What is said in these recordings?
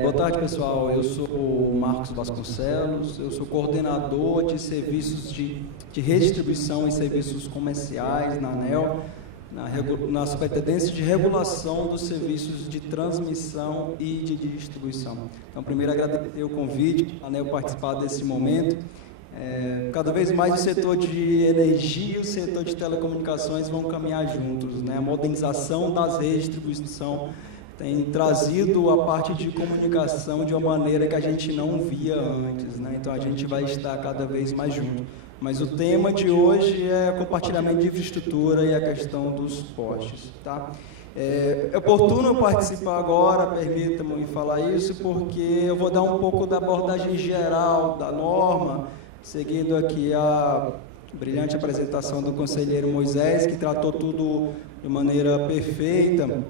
Boa tarde, pessoal. Eu sou o Marcos Vasconcelos, eu sou coordenador de serviços de redistribuição e serviços comerciais na ANEEL, na Superintendência de Regulação dos Serviços de Transmissão e de Distribuição. Então, primeiro, agradecer o convite, a ANEEL participar desse momento. Cada vez mais o setor de energia e o setor de telecomunicações vão caminhar juntos, né? A modernização das redes de distribuição tem trazido a parte de comunicação de uma maneira que a gente não via antes, né? Então a gente vai estar cada vez mais junto. Mas o tema de hoje é compartilhamento de infraestrutura e a questão dos postes, tá? É oportuno participar agora, permita-me falar isso, porque eu vou dar um pouco da abordagem geral da norma, seguindo aqui a brilhante apresentação do conselheiro Moisés, que tratou tudo de maneira perfeita.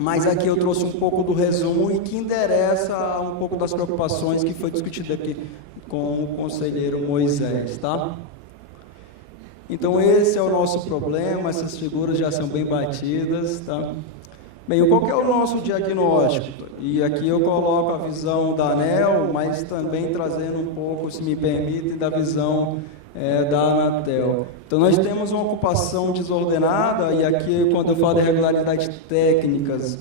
Mas aqui eu trouxe um pouco do resumo e que endereça um pouco das preocupações que foi discutida aqui com o conselheiro Moisés, tá? Então esse é o nosso problema, essas figuras já são bem batidas, tá? Bem, qual que é o nosso diagnóstico? E aqui eu coloco a visão da ANEEL, mas também trazendo um pouco, se me permite, da visão da Anatel. Então, nós temos uma ocupação desordenada, e aqui, quando eu falo de irregularidades técnicas,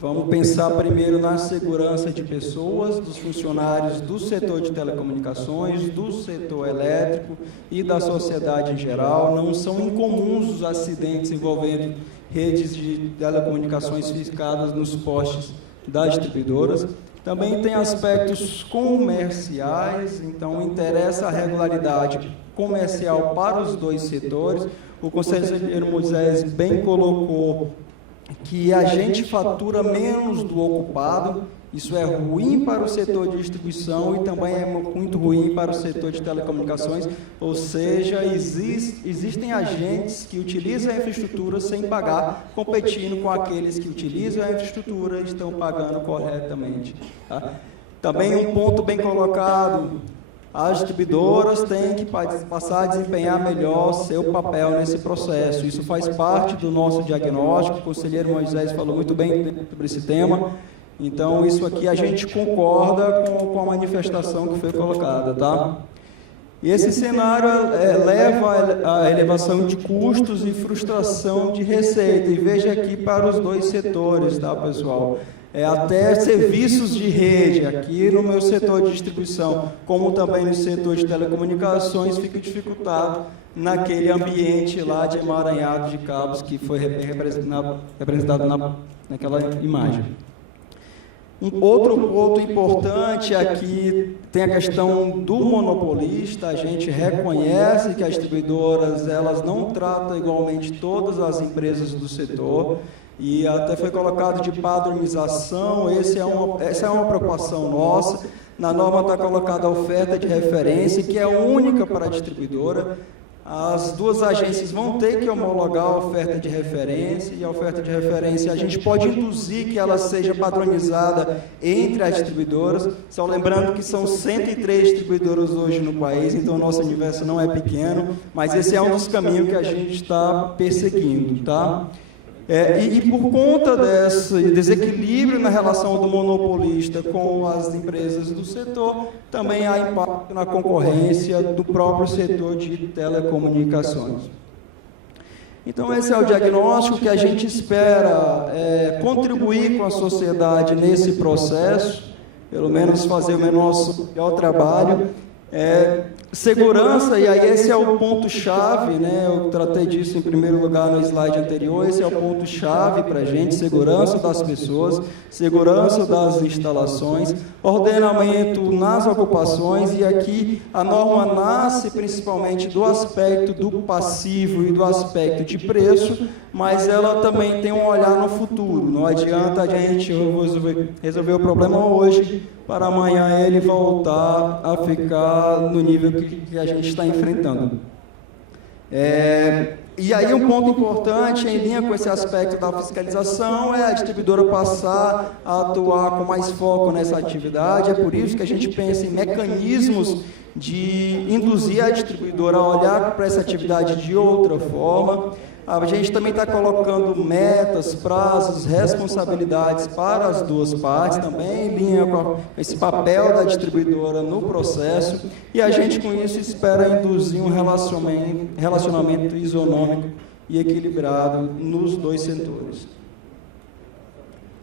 vamos pensar primeiro na segurança de pessoas, dos funcionários do setor de telecomunicações, do setor elétrico e da sociedade em geral. Não são incomuns os acidentes envolvendo redes de telecomunicações ficadas nos postes das distribuidoras. Também tem aspectos comerciais, então interessa a regularidade comercial para os dois setores. O conselheiro Moisés bem colocou que a gente fatura menos do ocupado, isso é ruim para o setor de distribuição e também é muito ruim para o setor de telecomunicações, ou seja, existem agentes que utilizam a infraestrutura sem pagar, competindo com aqueles que utilizam a infraestrutura e estão pagando corretamente. Tá? Também um ponto bem colocado, as distribuidoras têm que passar a desempenhar melhor seu papel nesse processo. Isso faz parte do nosso diagnóstico, o conselheiro Moisés falou muito bem sobre esse tema. Então, isso aqui a gente concorda com a manifestação que foi colocada, tá? E esse cenário leva à elevação de custos e frustração de receita. E veja aqui para os dois setores, tá, pessoal? Até serviços de rede, aqui no meu setor de distribuição, como também no setor de telecomunicações, fica dificultado naquele ambiente lá de emaranhado de cabos que foi representado naquela imagem. Um outro ponto importante aqui tem a questão do monopolista. A gente reconhece que as distribuidoras elas não tratam igualmente todas as empresas do setor e até foi colocado de padronização. Essa é uma preocupação nossa. Na norma está colocada a oferta de referência, que é única para a distribuidora. As duas agências vão ter que homologar a oferta de referência, e a oferta de referência a gente pode induzir que ela seja padronizada entre as distribuidoras, só lembrando que são 103 distribuidoras hoje no país, então o nosso universo não é pequeno, mas esse é um dos caminhos que a gente está perseguindo, tá? E por conta desse desequilíbrio na relação do monopolista com as empresas do setor, também há impacto na concorrência do próprio setor de telecomunicações. Então, esse é o diagnóstico que a gente espera contribuir com a sociedade nesse processo, pelo menos fazer o nosso melhor trabalho. Segurança, e aí esse é o ponto-chave, né? Eu tratei disso em primeiro lugar no slide anterior, esse é o ponto-chave para a gente, segurança das pessoas, segurança das instalações, ordenamento nas ocupações, e aqui a norma nasce principalmente do aspecto do passivo e do aspecto de preço, mas ela também tem um olhar no futuro. Não adianta a gente resolver o problema hoje para amanhã ele voltar a ficar no nível que a gente está enfrentando. E aí um ponto importante, em linha com esse aspecto da fiscalização, é a distribuidora passar a atuar com mais foco nessa atividade. É por isso que a gente pensa em mecanismos de induzir a distribuidora a olhar para essa atividade de outra forma. A gente também está colocando metas, prazos, responsabilidades para as duas partes, também em linha com esse papel da distribuidora no processo, e a gente, com isso, espera induzir um relacionamento isonômico e equilibrado nos dois setores.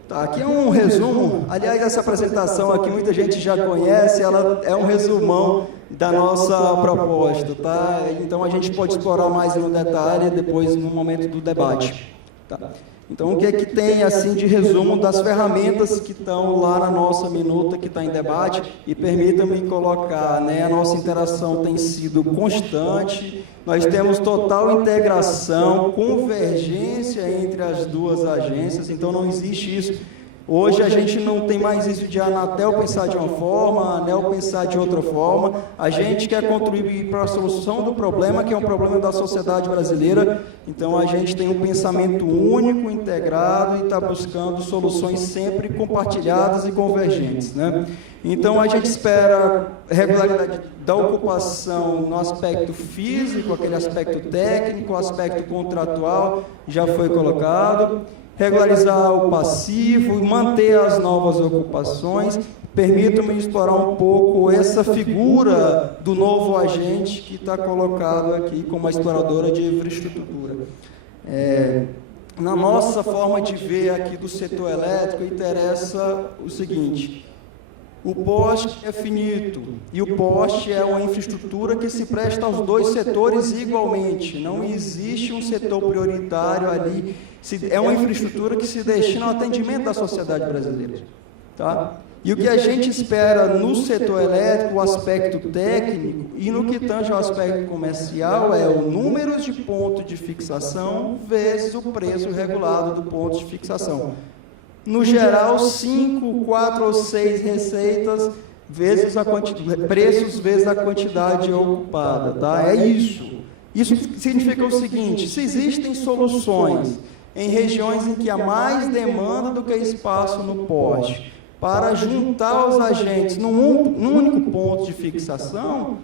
Tá, aqui é um resumo. Aliás, essa apresentação aqui muita gente já conhece, ela é um resumão da nossa proposta, tá? Então a gente pode explorar mais no detalhe depois no momento do debate. Tá? Então o que é que tem assim de resumo das ferramentas que estão lá na nossa minuta que está em debate, e permita-me colocar, né, a nossa interação tem sido constante, nós temos total integração, convergência entre as duas agências, então não existe isso. Hoje a gente não tem mais isso de a Anatel pensar de uma forma, a ANEEL pensar de outra forma. A gente quer contribuir para a solução do problema, que é um problema da sociedade brasileira. Então a gente tem um pensamento único, integrado, e está buscando soluções sempre compartilhadas e convergentes, né? Então a gente espera regularidade da ocupação no aspecto físico, aquele aspecto técnico, o aspecto contratual já foi colocado. Regularizar o passivo e manter as novas ocupações. Permitam-me explorar um pouco essa figura do novo agente que está colocado aqui como a exploradora de infraestrutura. Na nossa forma de ver aqui do setor elétrico, interessa o seguinte: o poste é finito, e o poste é uma infraestrutura que se presta aos dois setores igualmente. Não existe um setor prioritário ali, é uma infraestrutura que se destina ao atendimento da sociedade brasileira. Tá? E o que a gente espera no setor elétrico, o aspecto técnico, e no que tange ao aspecto comercial, é o número de pontos de fixação vezes o preço regulado do ponto de fixação. No geral, 5, 4 ou 6 receitas vezes a quantidade, preços vezes a quantidade ocupada, tá? É isso. Isso significa o seguinte: se existem soluções em regiões em que há mais demanda do que espaço no poste, para juntar os agentes num único ponto de fixação,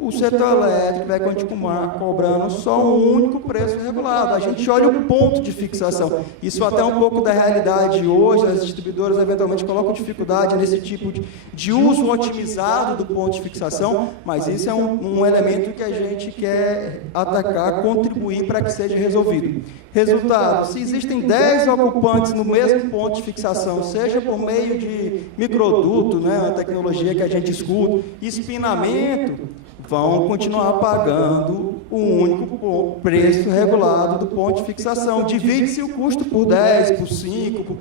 o setor elétrico vai continuar cobrando só um único preço regulado. A gente olha o ponto de fixação. Isso até é um pouco da realidade hoje. As distribuidoras eventualmente colocam dificuldade nesse tipo de uso otimizado do ponto de fixação, mas isso é um elemento que a gente quer atacar, contribuir para que seja resolvido. Resultado: se existem 10 ocupantes no mesmo ponto de fixação, seja por meio de microduto, né, a tecnologia que a gente escuta, espinamento, vão continuar pagando o único preço regulado do ponto de fixação. Divide-se o custo por 10, por 5.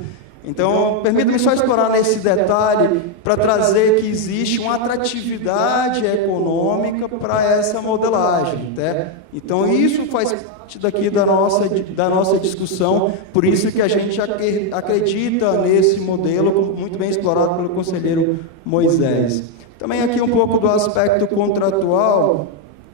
Então, permita-me só explorar nesse detalhe para trazer que existe uma atratividade econômica para essa modelagem. Tá? Então, isso faz parte daqui da nossa discussão, por isso que a gente acredita nesse modelo, muito bem explorado pelo conselheiro Moisés. Também aqui um pouco do aspecto contratual,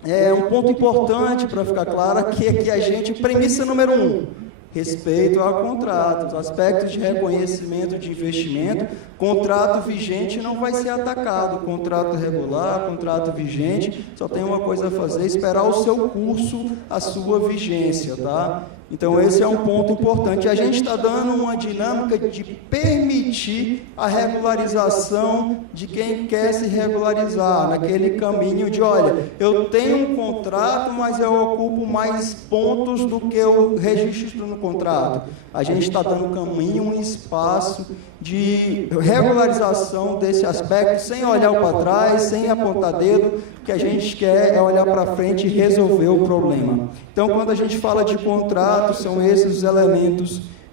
um ponto importante para ficar claro, que é que a gente, premissa número 1, respeito ao contrato, aspectos de reconhecimento de investimento, contrato vigente não vai ser atacado, contrato regular, contrato vigente, só tem uma coisa a fazer: esperar o seu curso, a sua vigência, tá? Então, esse é um ponto importante. A gente está dando uma dinâmica de permitir a regularização de quem quer se regularizar, naquele caminho de, olha, eu tenho um contrato, mas eu ocupo mais pontos do que eu registro no contrato. A gente está dando um caminho, um espaço de regularização desse aspecto, sem olhar para trás, sem apontar dedo. O que a gente quer é olhar para frente e resolver o problema. Então, quando a gente fala de contrato, são esses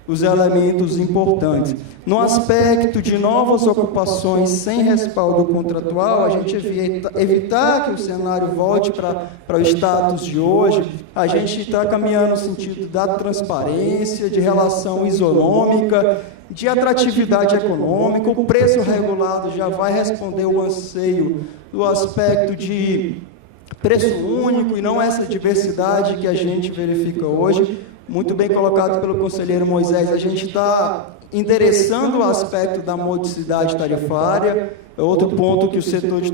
os elementos importantes. No aspecto de novas ocupações sem respaldo contratual, a gente evitar que o cenário volte para o status de hoje. A gente está caminhando no sentido da transparência, de relação isonômica, de atratividade econômica. O preço regulado já vai responder o anseio do aspecto de preço único e não essa diversidade que a gente verifica hoje. Muito bem colocado pelo conselheiro Moisés. A gente está endereçando o aspecto da modicidade tarifária, outro ponto que o setor de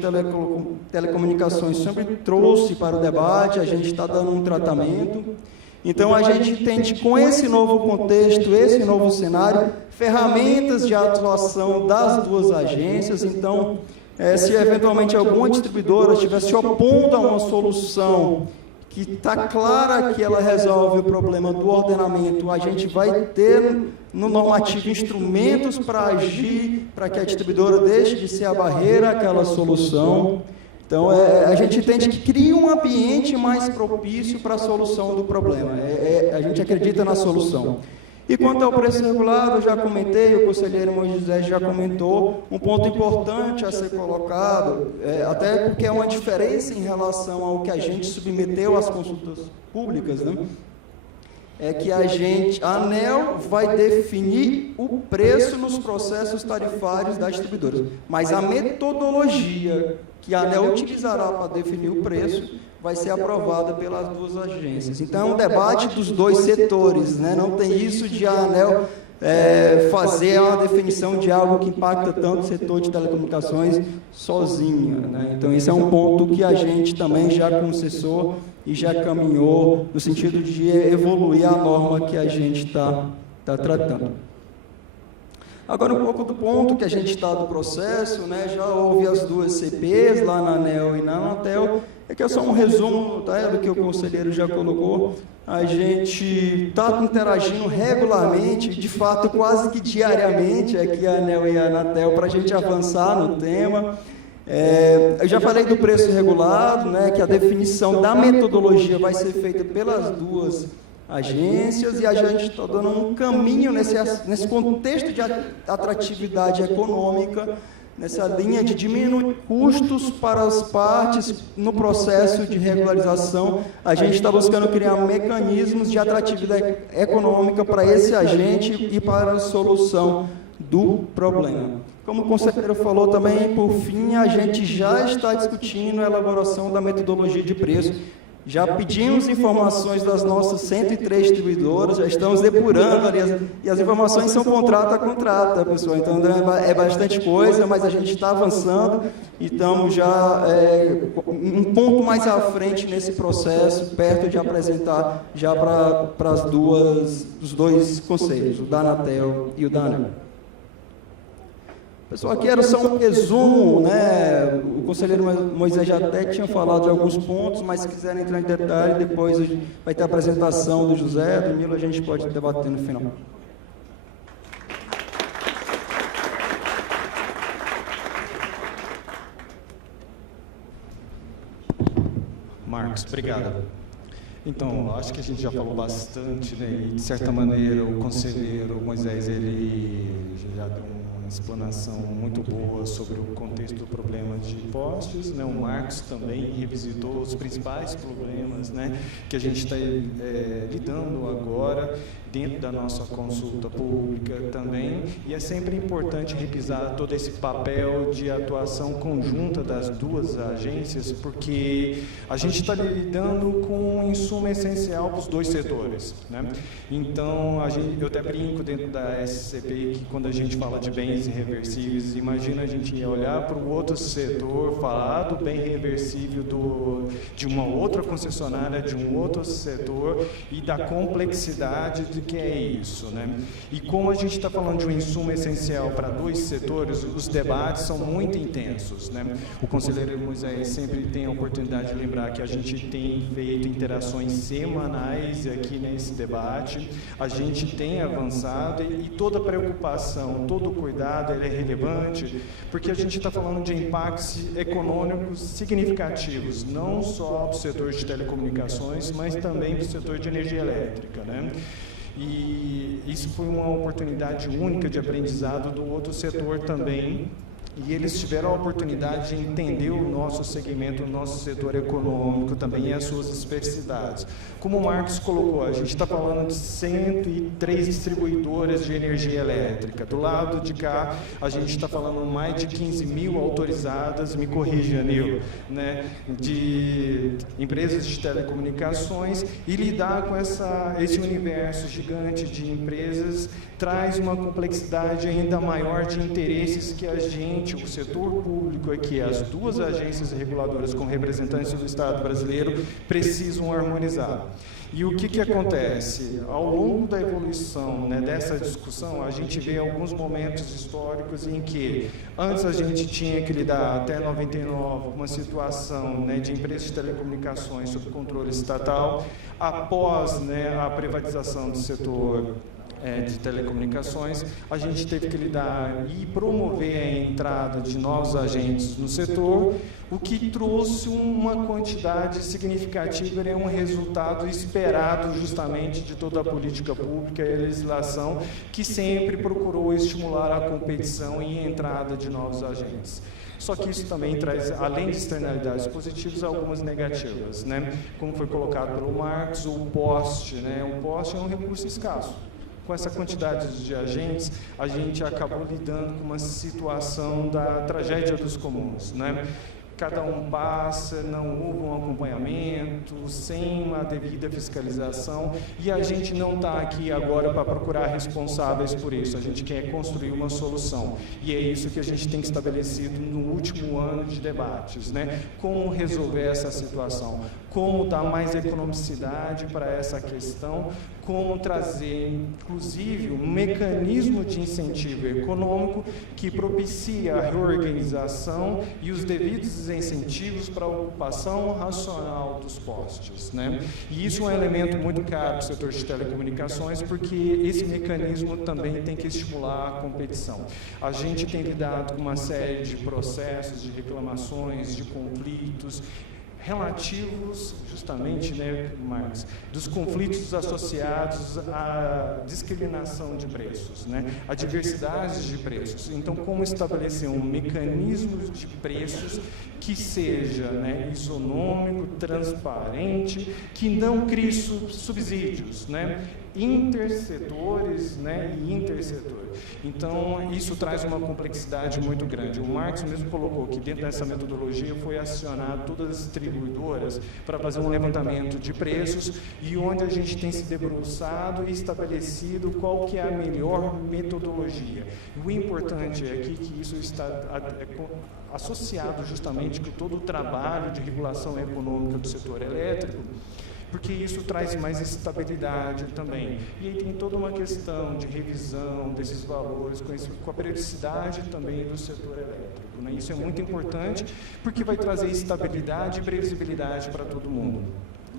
telecomunicações sempre trouxe para o debate, a gente está dando um tratamento. Então, a gente entende, com esse novo contexto, esse novo cenário, ferramentas de atuação das duas agências. Então, se eventualmente alguma distribuidora estiver se opondo a uma solução que está clara que ela resolve o problema do ordenamento, a gente vai ter no normativo instrumentos para agir, para que a distribuidora deixe de ser a barreira àquela solução. Então, a gente entende que cria um ambiente mais propício para a solução do problema. A gente acredita na solução. E quanto ao preço regulado, eu já comentei, o conselheiro Moisés já comentou, um ponto importante a ser colocado, até porque é uma diferença em relação ao que a gente submeteu às consultas públicas, né? É que a ANEEL vai definir o preço nos processos tarifários das distribuidoras, mas a metodologia que a ANEEL utilizará para definir o preço vai ser aprovada pelas duas agências. Então, é um debate dos dois setores, né? Não tem isso de a ANEEL fazer uma definição de algo que impacta tanto o setor de telecomunicações sozinha, né? Então, esse é um ponto que a gente também já concessou e já caminhou no sentido de evoluir a norma que a gente está tratando. Agora, um pouco do ponto que a gente está do processo, né? Já houve as duas CPs, lá na ANEEL e na Anatel, que é só um resumo, tá, do que o conselheiro já colocou. A gente está interagindo regularmente, de fato, quase que diariamente, aqui a ANEEL e a Anatel, para a gente avançar no tema. Eu já falei do preço regulado, né, que a definição da metodologia vai ser feita pelas duas agências, e a gente está dando um caminho nesse contexto de atratividade econômica, nessa linha de diminuir custos para as partes no processo de regularização. A gente está buscando criar mecanismos de atratividade econômica para esse agente e para a solução do problema. Como o conselheiro falou também, por fim, a gente já está discutindo a elaboração da metodologia de preço. Já pedimos informações das nossas 103 distribuidoras, já estamos depurando ali, e as informações são contrato a contrato, pessoal. Então, é bastante coisa, mas a gente está avançando e estamos já um ponto mais à frente nesse processo, perto de apresentar já para os dois conselhos, o da Anatel e o da ANEEL. Pessoal, aqui era só um resumo, né? O conselheiro Moisés já até tinha falado de alguns pontos, mas se quiserem entrar em detalhe, depois vai ter a apresentação do José, do Nilo, a gente pode debater no final. Marcos, obrigado. Então, acho que a gente já falou bastante, né? E, de certa maneira, o conselheiro Moisés, ele já deu uma explanação muito boa sobre o contexto do problema de postes, né? O Marcos também revisitou os principais problemas, né, que a gente está lidando agora dentro da nossa consulta pública também, e é sempre importante revisar todo esse papel de atuação conjunta das duas agências, porque a gente está lidando com um insumo essencial para os dois setores, né? Então, eu até brinco dentro da SCP que quando a gente fala de bens irreversíveis, imagina a gente ia olhar para o outro setor, falar do bem reversível de uma outra concessionária, de um outro setor, e da complexidade de que é isso, né? E como a gente está falando de um insumo essencial para dois setores, os debates são muito intensos, né? O conselheiro Moisés sempre tem a oportunidade de lembrar que a gente tem feito interações semanais aqui nesse debate, a gente tem avançado, e toda preocupação, todo cuidado, ele é relevante, porque a gente está falando de impactos econômicos significativos, não só para o setor de telecomunicações, mas também para o setor de energia elétrica, né? E isso foi uma oportunidade única de aprendizado do outro setor também, e eles tiveram a oportunidade de entender o nosso segmento, o nosso setor econômico também e as suas especificidades. Como o Marcos colocou, a gente está falando de 103 distribuidoras de energia elétrica. Do lado de cá, a gente está falando mais de 15 mil autorizadas, me corrija, Nil, né, de empresas de telecomunicações, e lidar com esse universo gigante de empresas traz uma complexidade ainda maior de interesses que a gente, o setor público aqui, as duas agências reguladoras com representantes do Estado brasileiro, precisam harmonizar. E o que acontece? Ao longo da evolução, né, dessa discussão, a gente vê alguns momentos históricos em que antes a gente tinha que lidar, até 99, com uma situação, né, de empresas de telecomunicações sob controle estatal. Após, né, a privatização do setor de telecomunicações, a gente teve que lidar e promover a entrada de novos agentes no setor, o que trouxe uma quantidade significativa, né, um resultado esperado justamente de toda a política pública e a legislação, que sempre procurou estimular a competição e a entrada de novos agentes. Só que isso também traz, além de externalidades positivas, algumas negativas, né? Como foi colocado pelo Marcos, o poste, né? O poste é um recurso escasso. Com essa quantidade de agentes, a gente acabou lidando com uma situação da tragédia dos comuns, né? Cada um passa, não houve um acompanhamento, sem uma devida fiscalização, e a gente não está aqui agora para procurar responsáveis por isso, a gente quer construir uma solução, e é isso que a gente tem estabelecido no último ano de debates, né? Como resolver essa situação, como dar mais economicidade para essa questão, como trazer, inclusive, um mecanismo de incentivo econômico que propicia a reorganização e os devidos incentivos para a ocupação racional dos postes, né? E isso é um elemento muito caro para o setor de telecomunicações, porque esse mecanismo também tem que estimular a competição. A gente tem lidado com uma série de processos, de reclamações, de conflitos, relativos, justamente, né, Marcos, dos conflitos associados à discriminação de preços, né, a diversidade de preços. Então, como estabelecer um mecanismo de preços que seja, né, isonômico, transparente, que não crie subsídios, né, intersetores, né, e intersetores. Então, isso traz uma complexidade muito grande. O Marcos mesmo colocou que dentro dessa metodologia foi acionado todas as distribuidoras para fazer um levantamento de preços e onde a gente tem se debruçado e estabelecido qual que é a melhor metodologia. O importante é aqui que isso está associado justamente com todo o trabalho de regulação econômica do setor elétrico, porque isso traz mais estabilidade também. E aí tem toda uma questão de revisão desses valores, com a periodicidade também do setor elétrico, né? Isso é muito importante, porque vai trazer estabilidade e previsibilidade para todo mundo,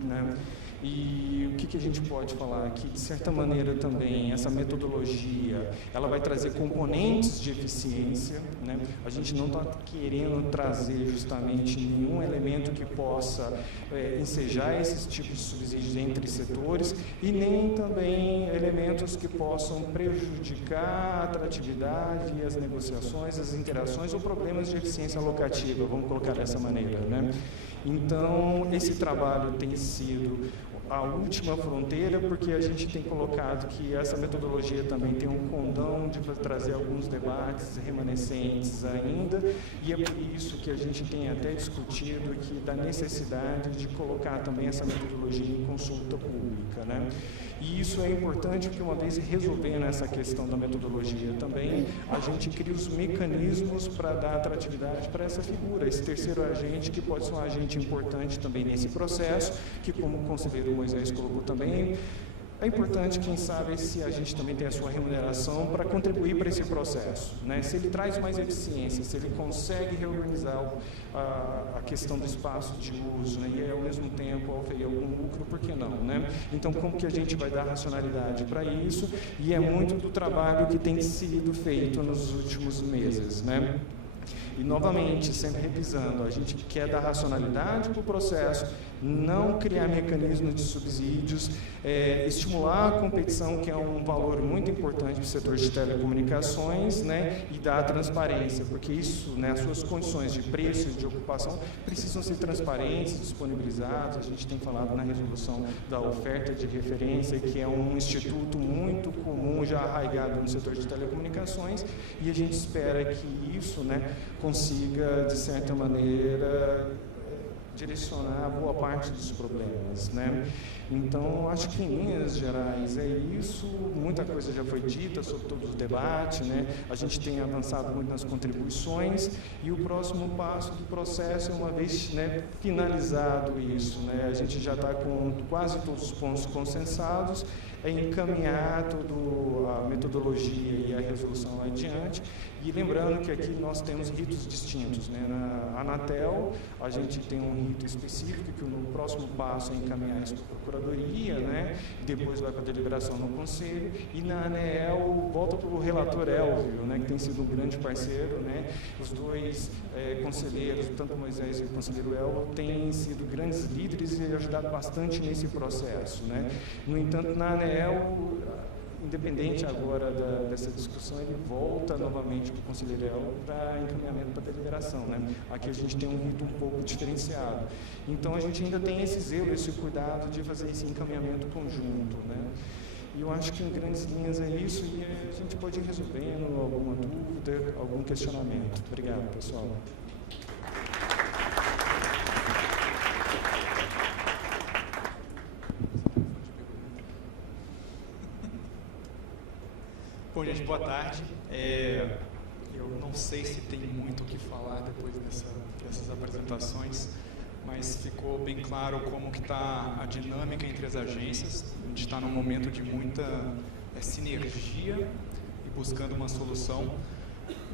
né? E o que a gente pode falar aqui? De certa maneira também, essa metodologia, ela vai trazer componentes de eficiência, né? A gente não está querendo trazer justamente nenhum elemento que possa ensejar esses tipos de subsídios entre setores e nem também elementos que possam prejudicar a atratividade e as negociações, as interações ou problemas de eficiência locativa, vamos colocar dessa maneira, né? Então, esse trabalho tem sido a última fronteira, porque a gente tem colocado que essa metodologia também tem um condão de trazer alguns debates remanescentes ainda, e é por isso que a gente tem até discutido aqui da necessidade de colocar também essa metodologia em consulta pública, né? E isso é importante porque, uma vez resolvendo essa questão da metodologia também, a gente cria os mecanismos para dar atratividade para essa figura, esse terceiro agente, que pode ser um agente importante também nesse processo, que, como o conselheiro Moisés colocou também, é importante, quem sabe, se a gente também tem a sua remuneração para contribuir para esse processo, né? Se ele traz mais eficiência, se ele consegue reorganizar a questão do espaço de uso, né? E ao mesmo tempo oferecer algum lucro, por que não, né? Então, como que a gente vai dar racionalidade para isso? E é muito do trabalho que tem sido feito nos últimos meses, né? E, novamente, sempre revisando, a gente quer dar racionalidade para o processo, não criar mecanismos de subsídios, estimular a competição, que é um valor muito importante para o setor de telecomunicações, né, e dar transparência, porque isso, né, as suas condições de preço e de ocupação precisam ser transparentes, disponibilizadas. A gente tem falado na resolução da oferta de referência, que é um instituto muito comum, já arraigado no setor de telecomunicações, e a gente espera que isso, né, consiga, de certa maneira, direcionar boa parte dos problemas, né? Então, acho que em linhas gerais é isso, muita coisa já foi dita sobre todo o debate, né? A gente tem avançado muito nas contribuições e o próximo passo do processo, uma vez, né, finalizado isso, né? A gente já está com quase todos os pontos consensados, é encaminhar toda a metodologia e a resolução adiante. E lembrando que aqui nós temos ritos distintos, né? Na Anatel, a gente tem um rito específico, que o próximo passo é encaminhar isso para a Procuradoria, né? Depois vai para a deliberação no Conselho, e na ANEEL volta para o relator Elvio, né? Que tem sido um grande parceiro, né? Os dois conselheiros, tanto Moisés e o conselheiro Elvio, têm sido grandes líderes e ajudado bastante nesse processo, né? No entanto, na ANEEL, independente agora dessa discussão, ele volta novamente para o conselheiro Elvio para encaminhamento para deliberação, né? Aqui a gente tem um rito um pouco diferenciado. Então, a gente ainda tem esse zelo, esse cuidado de fazer esse encaminhamento conjunto, né? E eu acho que, em grandes linhas, é isso, e a gente pode ir resolvendo alguma dúvida, algum questionamento. Obrigado, pessoal. Bom, gente, boa tarde. Eu não sei se tem muito o que falar depois dessas apresentações, mas ficou bem claro como que está a dinâmica entre as agências. A gente está num momento de muita sinergia e buscando uma solução.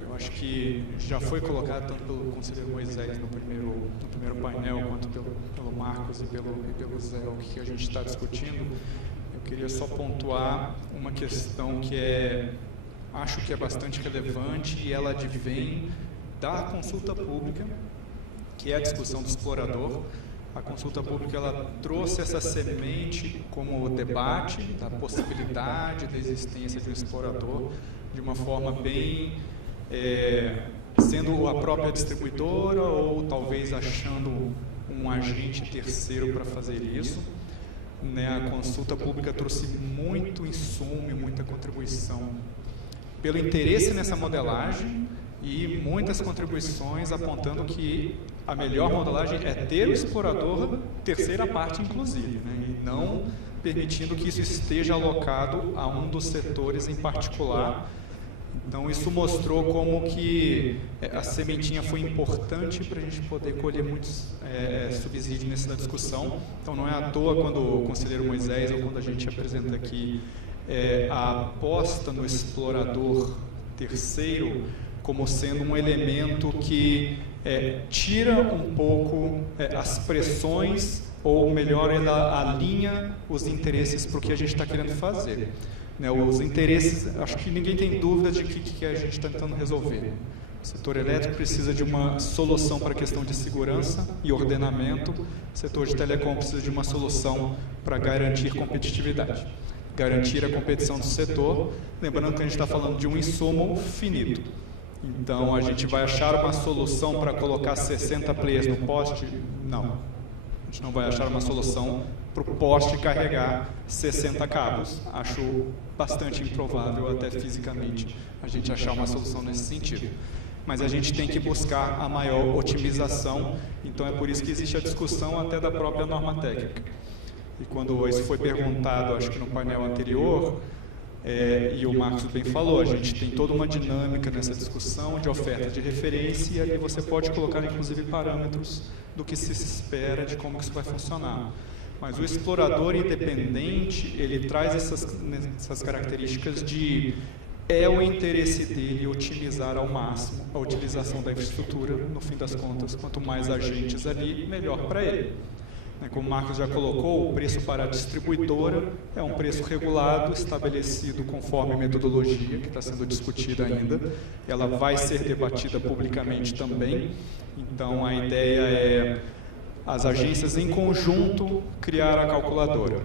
Eu acho que já foi colocado tanto pelo conselheiro Moisés no primeiro painel, quanto pelo Marcos e pelo Zé, o que a gente está discutindo. Eu queria só pontuar uma questão que acho que é bastante relevante, e ela advém da consulta pública, que é a discussão do explorador. A consulta pública, ela trouxe essa semente como debate da possibilidade da existência de um explorador de uma forma bem, sendo a própria distribuidora ou talvez achando um agente terceiro para fazer isso. Né, a consulta pública trouxe muito insumo e muita contribuição pelo interesse nessa modelagem, e muitas contribuições apontando que a melhor modelagem é ter o explorador terceira parte, inclusive, né, e não permitindo que isso esteja alocado a um dos setores em particular. Então, isso mostrou como que a sementinha foi importante para a gente poder colher muitos subsídios nessa discussão. Então, não é à toa quando o conselheiro Moisés, ou quando a gente apresenta aqui a aposta no explorador terceiro como sendo um elemento que tira um pouco as pressões, ou melhor, ela alinha os interesses para o que a gente está querendo fazer. Né, os interesses, acho que ninguém tem dúvida de que a gente está tentando resolver. O setor elétrico precisa de uma solução para a questão de segurança e ordenamento. O setor de telecom precisa de uma solução para garantir competitividade, garantir a competição do setor. Lembrando que a gente está falando de um insumo finito. Então, a gente vai achar uma solução para colocar 60 players no poste? Não. A gente não vai achar uma solução para o poste carregar 60 cabos. Acho bastante improvável, até fisicamente, a gente achar uma solução nesse sentido. Mas a gente tem que buscar a maior otimização, então é por isso que existe a discussão até da própria norma técnica. E quando isso foi perguntado, acho que no painel anterior, e o Marcos bem falou, a gente tem toda uma dinâmica nessa discussão de oferta de referência, e ali você pode colocar, inclusive, parâmetros do que se espera de como isso vai funcionar. Mas o explorador independente, ele traz essas características de o interesse dele otimizar ao máximo a utilização da infraestrutura. No fim das contas, quanto mais agentes ali, melhor para ele. Como o Marcos já colocou, o preço para a distribuidora é um preço regulado, estabelecido conforme a metodologia que está sendo discutida ainda. Ela vai ser debatida publicamente também. Então, a ideia é as agências em conjunto criar a calculadora.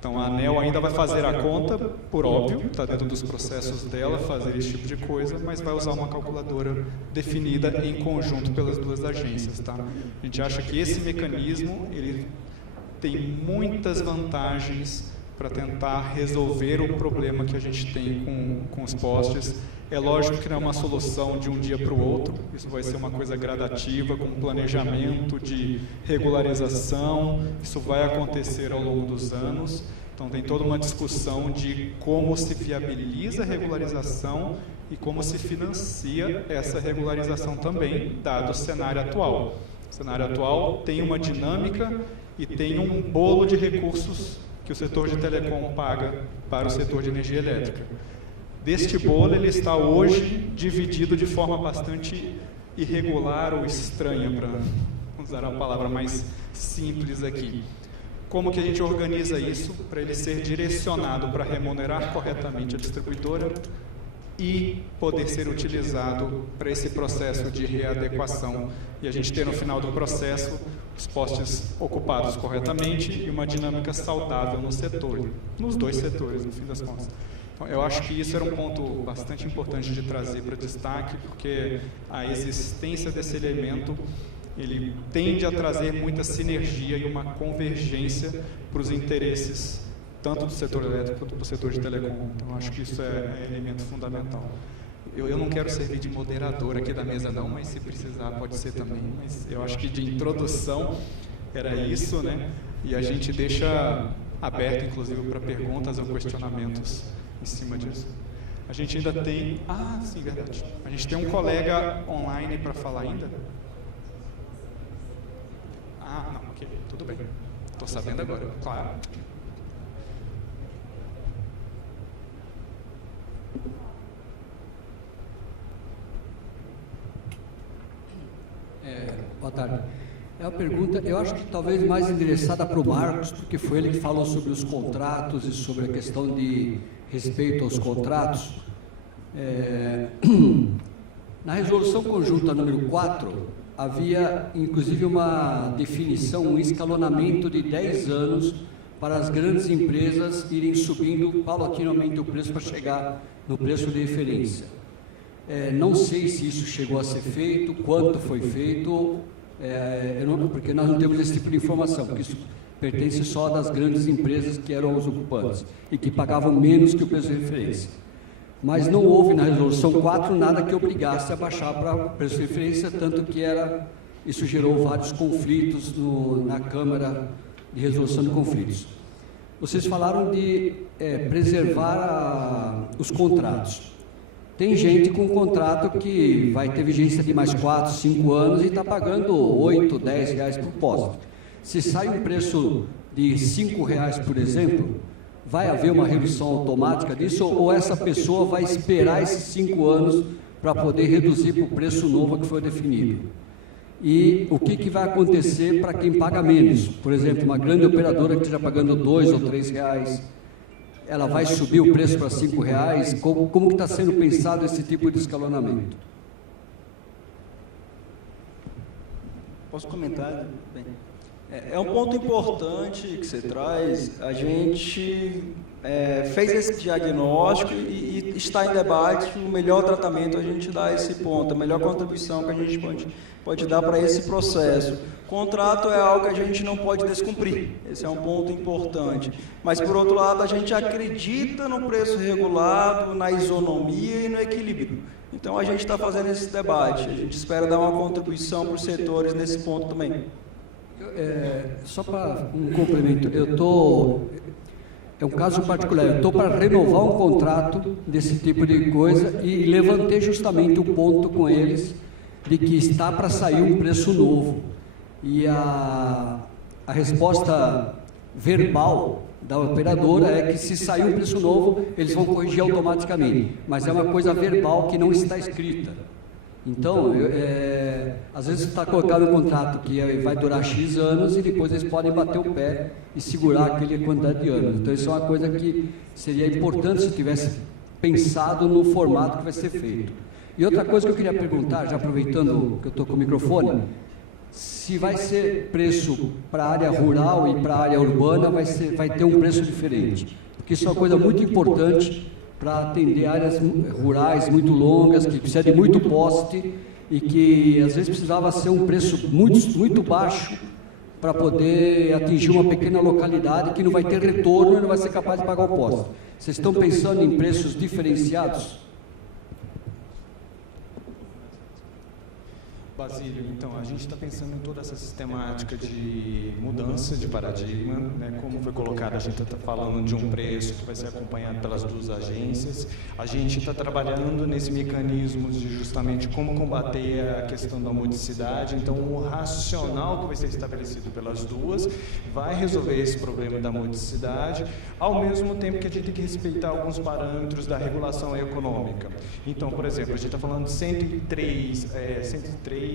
Então, a ANEEL ainda vai fazer a conta, por óbvio, está dentro dos processos dela fazer esse tipo de coisa, mas vai usar uma calculadora definida em conjunto pelas duas agências. Tá? A gente acha que esse mecanismo ele tem muitas vantagens para tentar resolver o problema que a gente tem com os postes. É lógico que não é uma solução de um dia para o outro, isso vai ser uma coisa gradativa, com planejamento de regularização, isso vai acontecer ao longo dos anos. Então tem toda uma discussão de como se viabiliza a regularização e como se financia essa regularização também, dado o cenário atual. O cenário atual tem uma dinâmica e tem um bolo de recursos que o setor de telecom paga para o setor de energia elétrica. Deste bolo, ele está hoje dividido de forma bastante irregular ou estranha, para usar a palavra mais simples aqui. Como que a gente organiza isso para ele ser direcionado para remunerar corretamente a distribuidora e poder ser utilizado para esse processo de readequação e a gente ter no final do processo os postes ocupados corretamente e uma dinâmica saudável no setor, nos dois setores, no fim das contas. Então, eu acho que isso era um ponto bastante importante de trazer para destaque, porque a existência desse elemento, ele tende a trazer muita sinergia e uma convergência para os interesses, tanto do setor elétrico quanto do setor de telecom. Então, acho que isso é elemento fundamental. Eu não quero servir de moderador aqui da mesa não, mas se precisar pode ser também. Mas eu acho que de introdução era isso, né? E a gente deixa aberto, inclusive, para perguntas ou questionamentos em cima disso. A gente ainda tem... Ah, sim, verdade. A gente tem um colega online para falar ainda? Ah, não, ok, tudo bem. Estou sabendo agora, claro. Boa tarde. É uma pergunta, eu acho que talvez mais endereçada para o Marcos, porque foi ele que falou sobre os contratos e sobre a questão de respeito aos contratos. Na resolução conjunta número 4, havia inclusive uma definição, um escalonamento de 10 anos para as grandes empresas irem subindo paulatinamente o preço para chegar no preço de referência. Não sei se isso chegou a ser feito, quanto foi feito, porque nós não temos esse tipo de informação, porque isso pertence só das grandes empresas que eram os ocupantes e que pagavam menos que o preço de referência. Mas não houve na resolução 4 nada que obrigasse a baixar para o preço de referência, tanto que isso gerou vários conflitos na Câmara de Resolução de Conflitos. Vocês falaram de preservar os contratos. Tem gente com contrato que vai ter vigência de mais 4, 5 anos e está pagando 8, 10 reais por poste. Se sai um preço de 5 reais, por exemplo, vai haver uma redução automática disso ou essa pessoa vai esperar esses 5 anos para poder reduzir para o preço novo que foi definido? E o que vai acontecer para quem paga menos? Por exemplo, uma grande operadora que esteja pagando 2 ou 3 reais, ela vai subir o preço para 5 reais? Como que está sendo pensado esse tipo de escalonamento? Posso comentar? Bem, é um ponto importante que você traz. A gente fez esse diagnóstico e está em debate o melhor tratamento a gente dá a esse ponto, a melhor contribuição que a gente pode dar para esse processo. Contrato é algo que a gente não pode descumprir, esse é um ponto importante. Mas, por outro lado, a gente acredita no preço regulado, na isonomia e no equilíbrio. Então, a gente está fazendo esse debate, a gente espera dar uma contribuição para os setores nesse ponto também. Só para um complemento, é um caso particular, eu estou para renovar um contrato desse tipo de coisa e levantei justamente o ponto com eles de que está para sair um preço novo. E a resposta verbal da operadora é que se sair um preço novo, eles vão corrigir automaticamente, mas é uma coisa verbal que não está escrita. Então, às vezes está colocado um contrato que vai durar X anos e depois eles podem bater o pé e segurar aquela quantidade de anos. Então, isso é uma coisa que seria importante se tivesse pensado no formato que vai ser feito. E outra coisa que eu queria perguntar, já aproveitando que eu estou com o microfone, se vai ser preço para a área rural e para a área urbana, vai ter um preço diferente. Porque isso é uma coisa muito importante para atender áreas rurais muito longas, que precisa de muito poste e que às vezes precisava ser um preço muito baixo para poder atingir uma pequena localidade que não vai ter retorno e não vai ser capaz de pagar o posto. Vocês estão pensando em preços diferenciados? Basílio, então, a gente está pensando em toda essa sistemática de mudança de paradigma, né? Como foi colocado, a gente está falando de um preço que vai ser acompanhado pelas duas agências, a gente está trabalhando nesse mecanismo de justamente como combater a questão da modicidade, então o racional que vai ser estabelecido pelas duas vai resolver esse problema da modicidade, ao mesmo tempo que a gente tem que respeitar alguns parâmetros da regulação econômica. Então, por exemplo, a gente está falando de 103,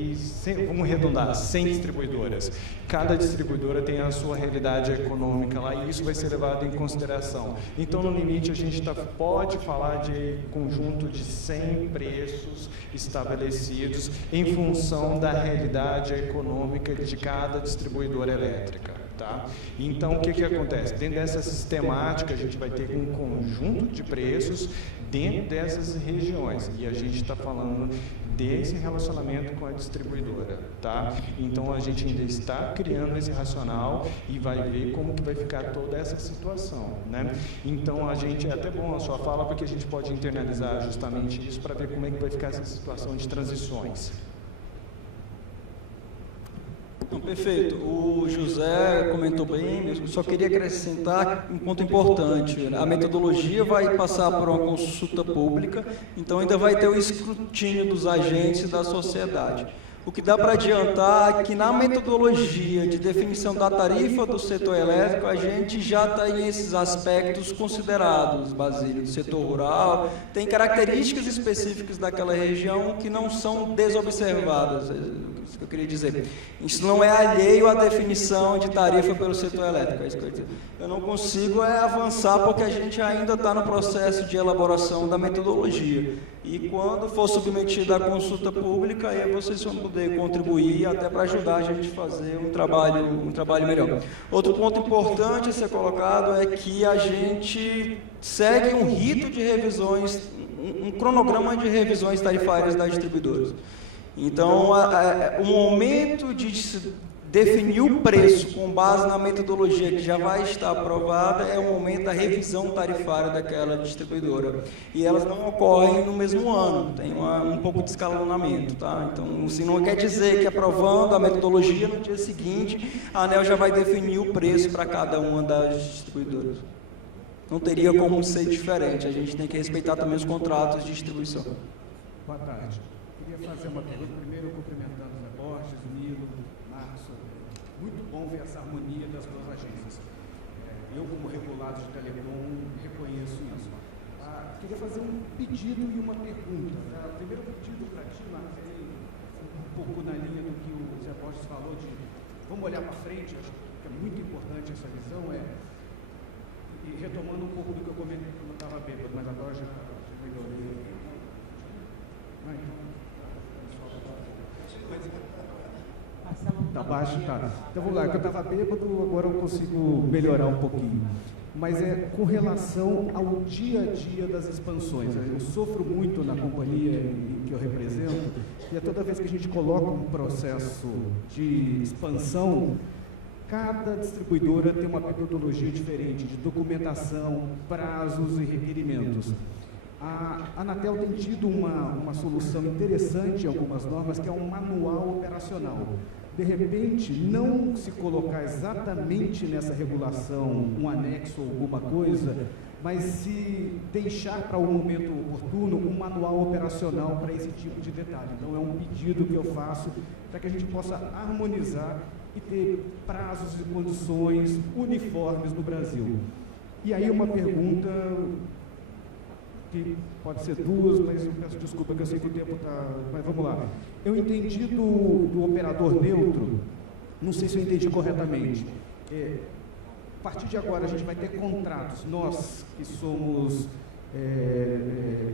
vamos arredondar, 100 distribuidoras. Cada distribuidora tem a sua realidade econômica lá e isso vai ser levado em consideração. Então, no limite, a gente pode falar de conjunto de 100 preços estabelecidos em função da realidade econômica de cada distribuidora elétrica. Tá? Então, o que acontece? Dentro dessa sistemática, a gente vai ter um conjunto de preços dentro dessas regiões. E a gente está falando desse relacionamento com a distribuidora, tá? Então a gente ainda está criando esse racional e vai ver como que vai ficar toda essa situação, né? Então a gente, é até bom a sua fala, porque a gente pode internalizar justamente isso para ver como é que vai ficar essa situação de transições. Perfeito. O José comentou bem, eu só queria acrescentar um ponto importante. A metodologia vai passar por uma consulta pública, então ainda vai ter o escrutínio dos agentes e da sociedade. O que dá para adiantar é que na metodologia de definição da tarifa do setor elétrico, a gente já tem esses aspectos considerados, Basílio, do setor rural, tem características específicas daquela região que não são desobservadas, isso que eu queria dizer. Isso não é alheio à definição de tarifa pelo setor elétrico, é isso que eu queria dizer. Eu não consigo avançar porque a gente ainda está no processo de elaboração da metodologia. E quando for submetida à consulta pública, aí vocês vão poder contribuir até para ajudar a gente a fazer um trabalho melhor. Outro ponto importante a ser colocado é que a gente segue um rito de revisões, um cronograma de revisões tarifárias das distribuidoras. Então, o momento de definir o preço com base na metodologia que já vai estar aprovada é o momento da revisão tarifária daquela distribuidora. E elas não ocorrem no mesmo ano, tem um pouco de escalonamento, tá? Então, assim, não quer dizer que aprovando a metodologia, no dia seguinte, a ANEEL já vai definir o preço para cada uma das distribuidoras. Não teria como ser diferente, a gente tem que respeitar também os contratos de distribuição. Boa tarde. Queria fazer uma pergunta, primeiro cumprimentando o Zé Borges, o Nilo, Marcos. Muito bom ver essa harmonia das duas agências. Eu, como regulado de telecom, reconheço isso. Queria fazer um pedido e uma pergunta. Primeiro pedido para ti, Marcos, um pouco na linha do que o Zé Borges falou de vamos olhar para frente, acho que é muito importante essa visão, e retomando um pouco do que eu comentei quando eu estava bêbado, mas agora já melhorei. Tá baixo? Tá. Então vamos lá, que eu estava bêbado, agora eu consigo melhorar um pouquinho. Mas com relação ao dia a dia das expansões. Eu sofro muito na companhia que eu represento, e toda vez que a gente coloca um processo de expansão, cada distribuidora tem uma metodologia diferente de documentação, prazos e requerimentos. A Anatel tem tido uma solução interessante em algumas normas, que é um manual operacional. De repente, não se colocar exatamente nessa regulação um anexo ou alguma coisa, mas se deixar para o momento oportuno um manual operacional para esse tipo de detalhe. Então, é um pedido que eu faço para que a gente possa harmonizar e ter prazos e condições uniformes no Brasil. E aí uma pergunta que pode ser duas, mas eu peço desculpa que eu sei que o tempo está... Mas vamos lá. Eu entendi do operador neutro, não sei se eu entendi corretamente. A partir de agora a gente vai ter contratos, nós que somos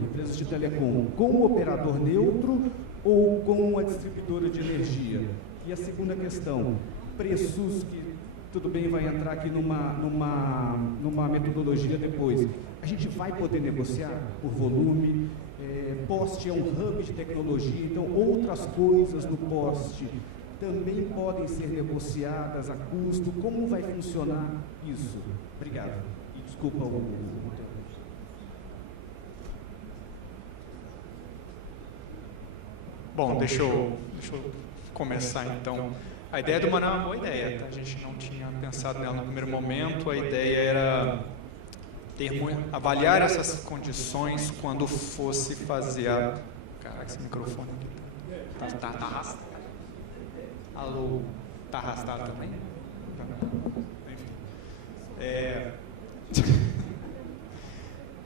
empresas de telecom, com o operador neutro ou com a distribuidora de energia? E a segunda questão, preços que... Tudo bem, vai entrar aqui numa metodologia depois. A gente vai poder negociar por volume, poste é um hub de tecnologia, então outras coisas no poste também podem ser negociadas a custo? Como vai funcionar isso? Obrigado. E desculpa o... Bom, deixa eu começar então. A ideia do Manual é uma boa ideia, tá? A gente não tinha pensado nela no primeiro momento. A ideia era avaliar essas condições quando fosse fazer a... Caraca, esse microfone aqui tá arrastado. Alô, tá arrastado também? Enfim.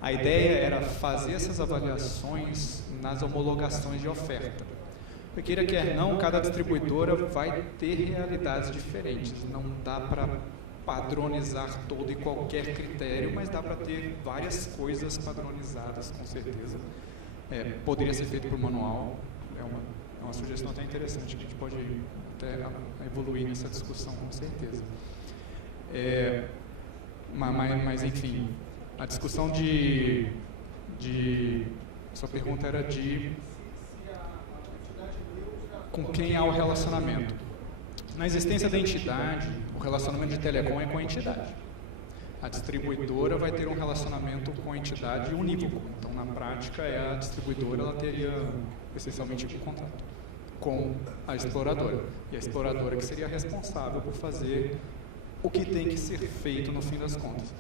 A ideia era fazer essas avaliações nas homologações de oferta. Porque queira quer não, cada distribuidora vai ter realidades diferentes. Não dá para padronizar todo e qualquer critério, mas dá para ter várias coisas padronizadas, com certeza. Poderia ser feito por manual. É uma sugestão até interessante, que a gente pode até evoluir nessa discussão, com certeza. Mas enfim, a discussão sua pergunta era com quem há o relacionamento. Na existência da entidade, o relacionamento de telecom é com a entidade. A distribuidora vai ter um relacionamento com a entidade unívoco. Então, na prática, a distribuidora ela teria essencialmente um contrato com a exploradora. E a exploradora que seria responsável por fazer o que tem que ser feito no fim das contas.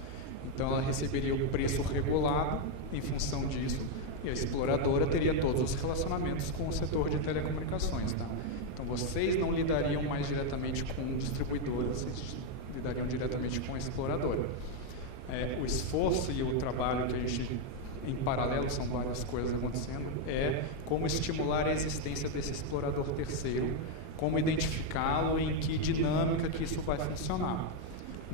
Então, ela receberia o preço regulado em função disso, e a exploradora teria todos os relacionamentos com o setor de telecomunicações. Tá? Então, vocês não lidariam mais diretamente com o distribuidor, vocês lidariam diretamente com a exploradora. O esforço e o trabalho que a gente, em paralelo, são várias coisas acontecendo, é como estimular a existência desse explorador terceiro, como identificá-lo, em que dinâmica que isso vai funcionar.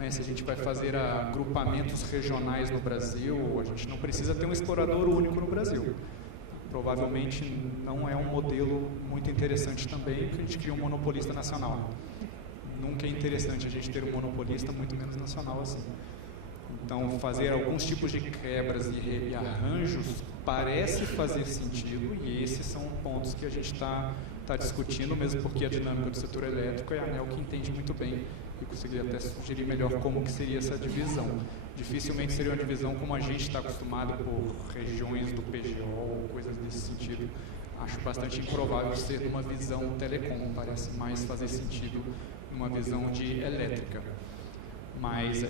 Se a gente vai fazer agrupamentos regionais no Brasil, a gente não precisa ter um explorador único no Brasil. Provavelmente não é um modelo muito interessante também, porque a gente cria um monopolista nacional. Nunca é interessante a gente ter um monopolista, muito menos nacional assim. Então, fazer alguns tipos de quebras e arranjos parece fazer sentido, e esses são pontos que a gente está discutindo, mesmo porque a dinâmica do setor elétrico é a ANEEL que entende muito bem e conseguiria até sugerir melhor como que seria essa divisão. Dificilmente seria uma divisão como a gente está acostumado por regiões do PGO ou coisas desse sentido. Acho bastante improvável ser numa visão telecom, parece mais fazer sentido numa visão de elétrica. Mas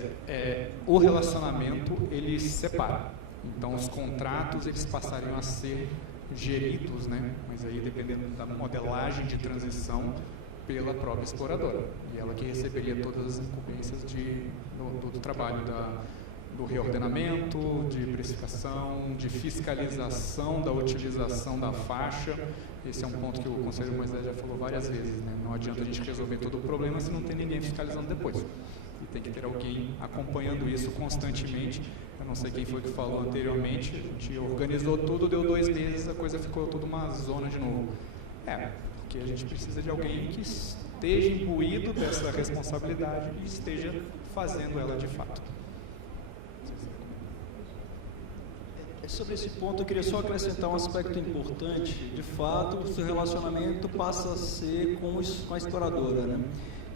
o relacionamento, ele se separa. Então, os contratos, eles passariam a ser geridos, mas aí dependendo da modelagem de transição, pela própria exploradora. E ela que receberia todas as incumbências do trabalho do reordenamento, de precificação, de fiscalização da utilização da faixa. Esse é um ponto que o Conselheiro Moisés já falou várias vezes. Não adianta a gente resolver todo o problema se não tem ninguém fiscalizando depois. E tem que ter alguém acompanhando isso constantemente. Eu não sei quem foi que falou anteriormente, a gente organizou tudo, deu 2 meses, a coisa ficou tudo uma zona de novo. Porque a gente precisa de alguém que esteja imbuído dessa responsabilidade e esteja fazendo ela de fato. Sobre esse ponto, eu queria só acrescentar um aspecto importante. De fato, o seu relacionamento passa a ser com a exploradora,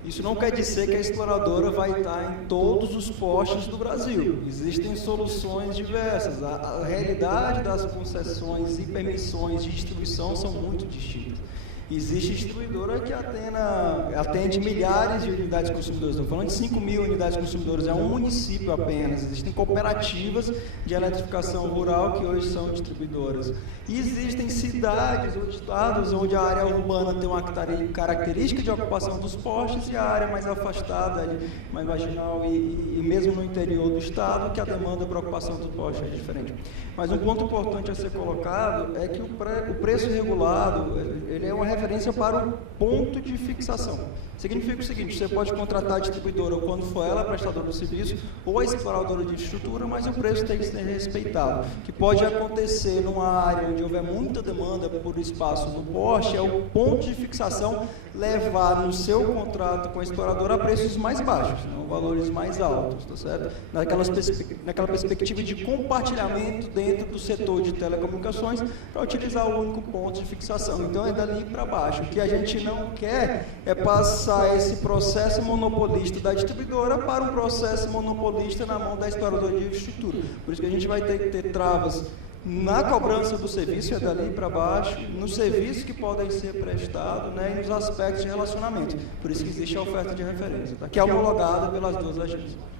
Isso não quer dizer que a exploradora vai estar em todos os postes do Brasil. Existem soluções diversas. A realidade das concessões e permissões de distribuição são muito distintas. Existe distribuidora que atende milhares de unidades consumidoras. Estou falando de 5.000 unidades consumidoras, é um município apenas. Existem cooperativas de eletrificação rural que hoje são distribuidoras. E existem cidades ou estados onde a área urbana tem uma característica de ocupação dos postes e a área mais afastada, mais marginal e mesmo no interior do estado, que a demanda para ocupação dos postes é diferente. Mas um ponto importante a ser colocado é que o preço regulado, ele é uma referência para o ponto de fixação. Significa o seguinte: você pode contratar a distribuidora quando for ela a prestadora do serviço ou a exploradora de estrutura, mas o preço tem que ser respeitado. O que pode acontecer numa área onde houver muita demanda por espaço no poste é o ponto de fixação levar no seu contrato com a exploradora a preços mais baixos, não valores mais altos, tá certo? Naquela perspectiva de compartilhamento dentro do setor de telecomunicações para utilizar o único ponto de fixação. Então é dali para para baixo. O que a gente não quer é passar esse processo monopolista da distribuidora para um processo monopolista na mão da exploradora de infraestrutura. Por isso que a gente vai ter que ter travas na cobrança do serviço, é dali para baixo, nos serviços que podem ser prestados, né, e nos aspectos de relacionamento. Por isso que existe a oferta de referência, tá? Que é homologada pelas duas agências.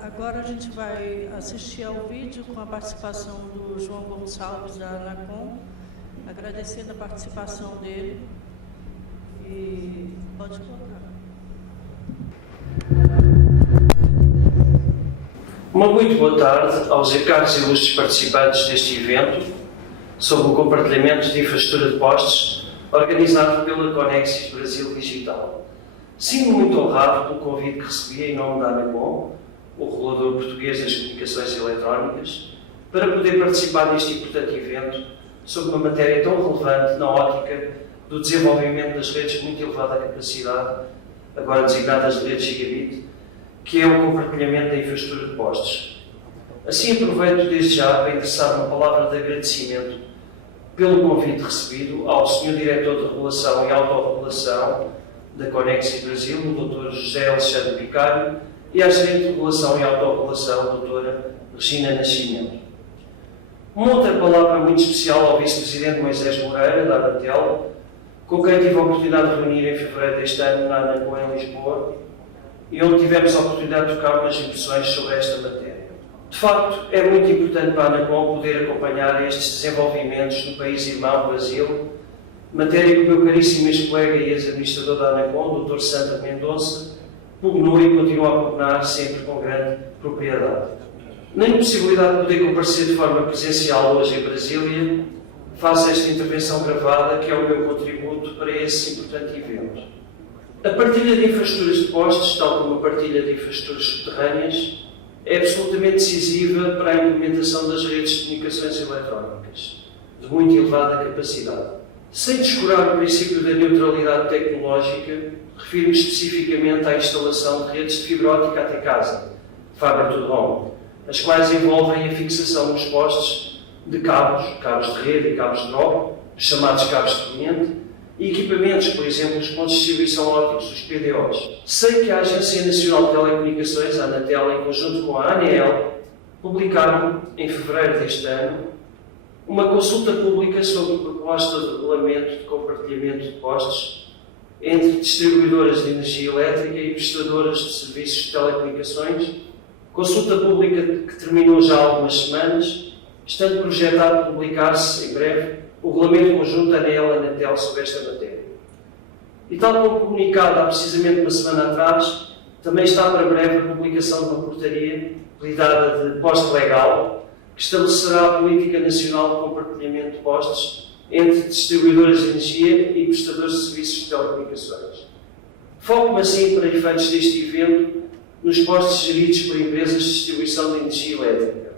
Agora a gente vai assistir ao vídeo com a participação do João Gonçalves, da ANACOM, agradecendo a participação dele. E pode colocar. Uma muito boa tarde aos encargos e ilustres participantes deste evento sobre o compartilhamento de infraestrutura de postes organizado pela Conexis Brasil Digital. Sinto-me muito honrado pelo convite que recebi em nome da ANACOM, o regulador português das comunicações eletrónicas, para poder participar deste importante evento sobre uma matéria tão relevante na ótica do desenvolvimento das redes de muito elevada capacidade, agora designadas de redes gigabit, que é o compartilhamento da infraestrutura de postes. Assim, aproveito desde já para interessar uma palavra de agradecimento pelo convite recebido ao Sr. Diretor de Regulação e Autorregulação da Conexis Brasil, o Dr. José Alexandre Vicário, e à Gerente de Regulação e Autorregulação, a Dra. Regina Nascimento. Uma outra palavra muito especial ao Vice-Presidente Moisés Moreira, da Anatel, com quem tive a oportunidade de reunir em fevereiro deste ano na ANACOM em Lisboa, e onde tivemos a oportunidade de trocar umas impressões sobre esta matéria. De facto, é muito importante para a ANACOM poder acompanhar estes desenvolvimentos no país irmão, Brasil, matéria que o meu caríssimo ex-colega e ex-administrador da ANACOM, Dr. Sandro Mendonça, pugnou e continua a pugnar sempre com grande propriedade. Na impossibilidade de poder comparecer de forma presencial hoje em Brasília, faço esta intervenção gravada, que é o meu contributo para esse importante evento. A partilha de infraestruturas de postes, tal como a partilha de infraestruturas subterrâneas, é absolutamente decisiva para a implementação das redes de comunicações eletrónicas, de muito elevada capacidade. Sem descurar o princípio da neutralidade tecnológica, refiro-me especificamente à instalação de redes de fibra óptica até casa, Fiber to the Home, as quais envolvem a fixação nos postes de cabos de rede e cabos de drop, os chamados cabos de cliente, e equipamentos, por exemplo, os pontos de distribuição ópticos, os PDOs. Sei que a Agência Nacional de Telecomunicações, a Anatel, em conjunto com a ANEEL, publicaram, em fevereiro deste ano, uma consulta pública sobre proposta de regulamento de compartilhamento de postes entre distribuidoras de energia elétrica e prestadoras de serviços de telecomunicações, consulta pública que terminou já há algumas semanas, estando projetado publicar-se em breve o regulamento conjunto ANEEL-Anatel sobre esta matéria. E tal como comunicado há precisamente uma semana atrás, também está para breve a publicação de uma portaria apelidada de poste legal, que estabelecerá a política nacional de compartilhamento de postes entre distribuidoras de energia e prestadores de serviços de telecomunicações. Foco-me assim, para efeitos deste evento, nos postes geridos por empresas de distribuição de energia elétrica.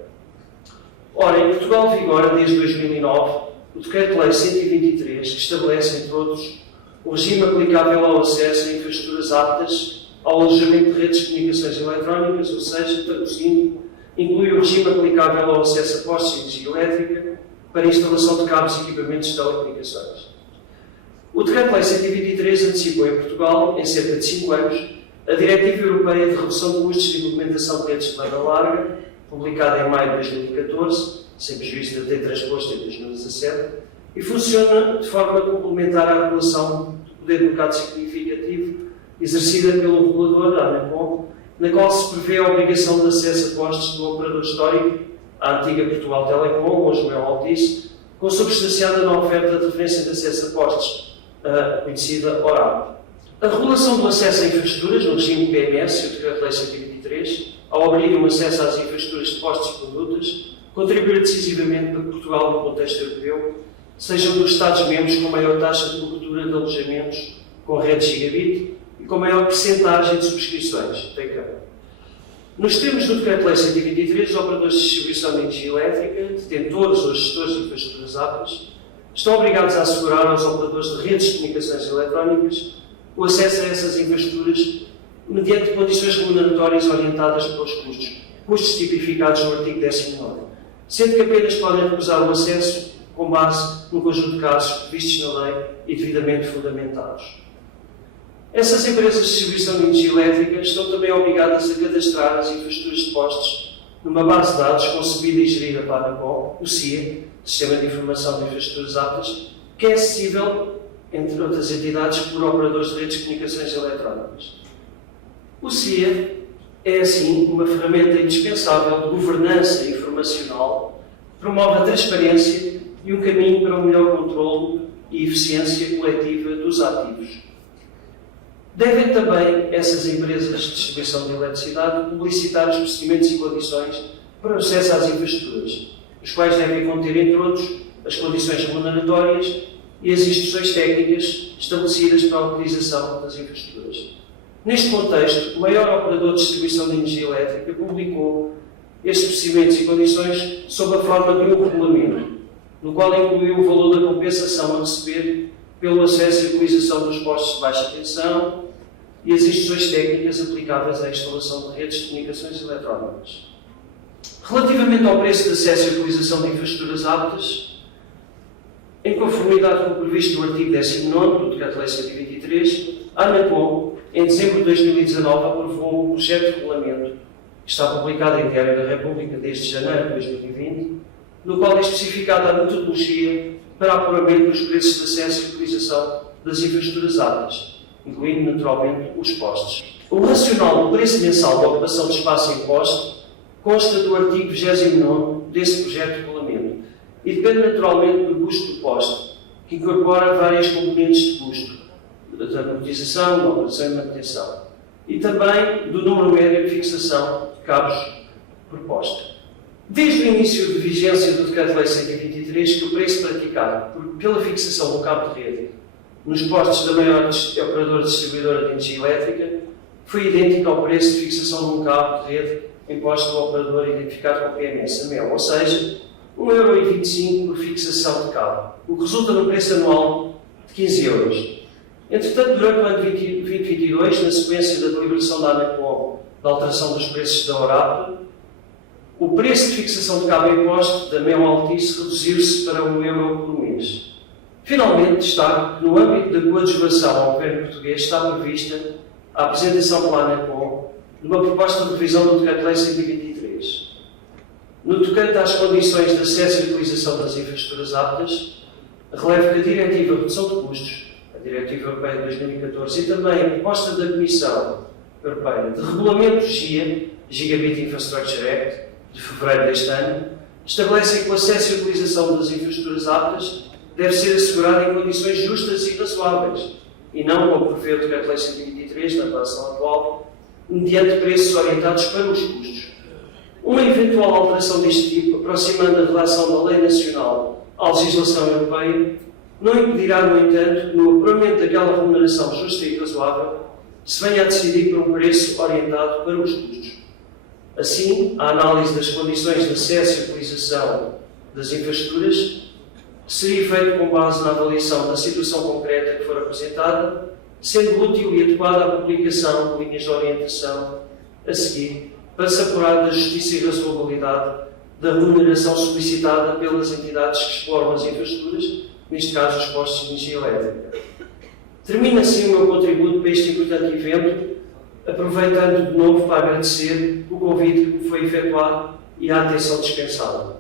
Ora, em Portugal vigora desde 2009 o Decreto-Lei 123, que estabelece, entre outros, o regime aplicável ao acesso a infraestruturas aptas ao alojamento de redes de comunicações eletrónicas, ou seja, traduzindo, inclui o regime aplicável ao acesso a postos de energia elétrica para a instalação de cabos e equipamentos de telecomunicações. O Decreto-Lei 123 antecipou em Portugal, em cerca de 5 anos, a Diretiva Europeia de Redução de Custos de Implementação de Redes de Banda Larga, publicada em maio de 2014, sem prejuízo de ter transposto em 2017, e funciona de forma complementar à regulação do poder de mercado significativo exercida pelo regulador, da ANACOM, na qual se prevê a obrigação de acesso a postos do operador histórico, a antiga Portugal Telecom, hoje o Altice, consubstanciada na oferta de referência de acesso a postos, a conhecida ORAP. A regulação do acesso a infraestruturas, no regime PMS, o Decreto-Lei 123, ao abrir um acesso às infraestruturas de postos e condutas, contribuirá decisivamente para que Portugal, no contexto europeu, seja um dos Estados-membros com maior taxa de cobertura de alojamentos com redes gigabit e com maior percentagem de subscrições. Nos termos do Decreto-Lei 123, os operadores de distribuição de energia elétrica, detentores ou gestores de infraestruturas aptas, estão obrigados a assegurar aos operadores de redes de comunicações eletrónicas o acesso a essas infraestruturas mediante condições remuneratórias orientadas para os custos tipificados no artigo 19. sendo que apenas podem recusar o acesso com base no conjunto de casos previstos na lei e devidamente fundamentados. Essas empresas de distribuição de energia elétrica estão também obrigadas a cadastrar as infraestruturas de postos numa base de dados concebida e gerida pela ANACOM, o CIA, Sistema de Informação de Infraestruturas Aptas, que é acessível, entre outras entidades, por operadores de redes de comunicações eletrónicas. O CIA é, assim, uma ferramenta indispensável de governança informacional, promove a transparência e um caminho para um melhor controle e eficiência coletiva dos ativos. Devem também essas empresas de distribuição de eletricidade publicitar os procedimentos e condições para o acesso às infraestruturas, os quais devem conter, entre outros, as condições remuneratórias e as instruções técnicas estabelecidas para a utilização das infraestruturas. Neste contexto, o maior operador de distribuição de energia elétrica publicou estes procedimentos e condições sob a forma de um regulamento, no qual incluiu o valor da compensação a receber pelo acesso e utilização dos postos de baixa tensão e as instruções técnicas aplicáveis à instalação de redes de comunicações eletrónicas. Relativamente ao preço de acesso e utilização de infraestruturas aptas, em conformidade com o previsto no artigo 19º do Decreto-Lei 123, a ANACOM, em dezembro de 2019, aprovou um projeto de regulamento que está publicado em Diário da República desde janeiro de 2020, no qual é especificada a metodologia para apuramento dos preços de acesso e utilização das infraestruturas aptas, incluindo, naturalmente, os postos. O racional do preço mensal da ocupação de espaço em poste consta do artigo 29º desse projeto de regulamento e depende, naturalmente, do custo do poste, que incorpora várias componentes de custo, da amortização, da operação e manutenção, e também do número médio de fixação de cabos por poste. Desde o início de vigência do Decreto-Lei 123, que o preço praticado pela fixação do cabo de rede nos postos da maior operadora distribuidora de energia elétrica foi idêntico ao preço de fixação de um cabo de rede em posto do operador identificado com o PMS AMEL, ou seja, 1,25€ por fixação de cabo, o que resulta num preço anual de 15€. Entretanto, durante o ano 2022, na sequência da deliberação da ANACOM da alteração dos preços da ORAP, o preço de fixação de cabo em poste da Mel Altice reduziu-se para €1 por mês. Finalmente, destaco que no âmbito da coadjuvação ao governo português está prevista a apresentação pela ANACOM de uma proposta de revisão do Decreto-Lei 123. No tocante às condições de acesso e utilização das infraestruturas aptas, relevo que a Diretiva de Redução de Custos, a Diretiva Europeia de 2014 e também a proposta da Comissão Europeia de Regulamento GIA, Gigabit Infrastructure Act, de fevereiro deste ano, estabelecem que o acesso e utilização das infraestruturas aptas deve ser assegurado em condições justas e razoáveis, e não, como prevê o Decreto-Lei 123, na relação atual, mediante preços orientados para os custos. Uma eventual alteração deste tipo, aproximando a relação da lei nacional à legislação europeia, não impedirá, no entanto, no apuramento daquela remuneração justa e razoável, se venha a decidir por um preço orientado para os custos. Assim, a análise das condições de acesso e utilização das infraestruturas seria feita com base na avaliação da situação concreta que for apresentada, sendo útil e adequada a publicação de linhas de orientação a seguir, para se apurar da justiça e razoabilidade da remuneração solicitada pelas entidades que exploram as infraestruturas, neste caso os postos de energia elétrica. Termino assim o meu contributo para este importante evento, aproveitando de novo para agradecer o convite que me foi efetuado e a atenção dispensada.